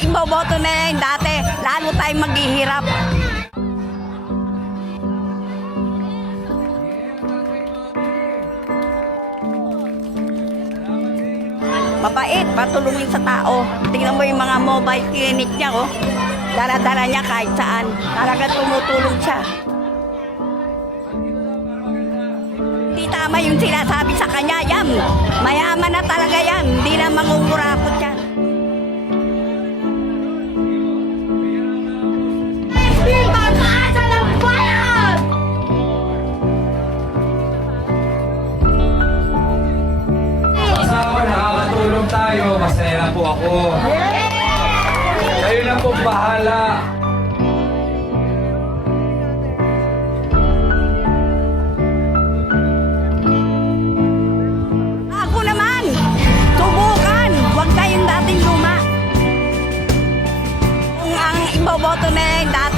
iboboto na yan dati, lalo tayong maghihirap. Mabait, patulungin sa tao. Tingnan mo yung mga mobile clinic niya, oh. Dala-dala niya kahit saan. Talaga tumutulong siya. Hindi tama yung sinasabi sa kanya, yan. Mayaman na talaga yan. Hindi na mangungurakot yan. Tayo, masaya na po ako. Kayo na po bahala. Ako naman, subukan. Huwag kayong dating luma. Kung ang iboboto na dati,